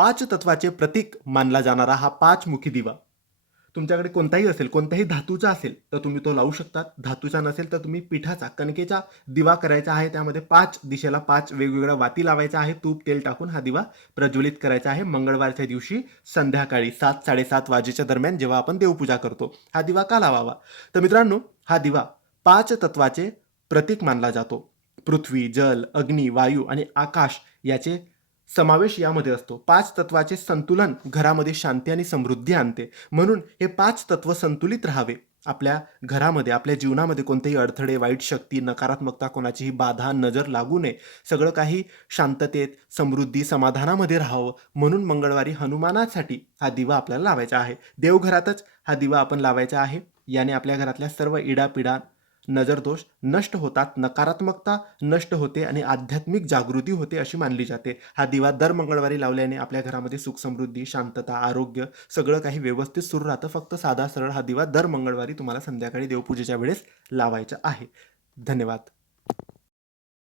पाच तत्वाचे प्रतीक मानला जाणारा हा पाचमुखी दिवा तुमच्याकडे कोणताही असेल, कोणत्याही धातूचा असेल तर तुम्ही तो लावू शकता. धातूचा नसेल तर तुम्ही पिठाचा, कणकेचा दिवा करायचा आहे. त्यामध्ये 5 दिशेला 5 वेगवेगळ्या वाती लावायच्या आहे. तूप, तेल टाकून हा दिवा प्रज्वलित करायचा आहे. मंगळवारच्या दिवशी संध्याकाळी 7-7:30 वाजेच्या दरम्यान जेव्हा आपण देवपूजा करतो. हा दिवा का लावावा? तर मित्रांनो, हा दिवा 5 तत्वाचे प्रतीक मानला जातो. पृथ्वी, जल, अग्नी, वायू आणि आकाश याचे समावेश यामध्ये असतो. 5 तत्वाचे संतुलन घरामध्ये शांती आणि समृद्धी आणते. म्हणून हे 5 तत्व संतुलित राहावे. आपल्या घरामध्ये, आपल्या जीवनामध्ये कोणतेही अडथळे, वाईट शक्ती, नकारात्मकता, कोणाचीही बाधा, नजर लागू नये. सगळं काही शांततेत, समृद्धी, समाधानामध्ये राहावं म्हणून मंगळवारी हनुमानासाठी हा दिवा आपल्याला लावायचा आहे. देवघरातच हा दिवा आपण लावायचा आहे. याने आपल्या घरातल्या सर्व इडापिडा, नजरदोष नष्ट होतात, नकारात्मकता नष्ट होते आणि आध्यात्मिक जागृती होते अशी मानली जाते. हा दिवा दर मंगळवारी लावल्याने आपल्या घरामध्ये सुख, समृद्धी, शांतता, आरोग्य सगळं काही व्यवस्थित सुरू राहतं. फक्त साधा सरळ हा दिवा दर मंगळवारी तुम्हाला संध्याकाळी देवपूजेच्या वेळेस लावायचा आहे. धन्यवाद.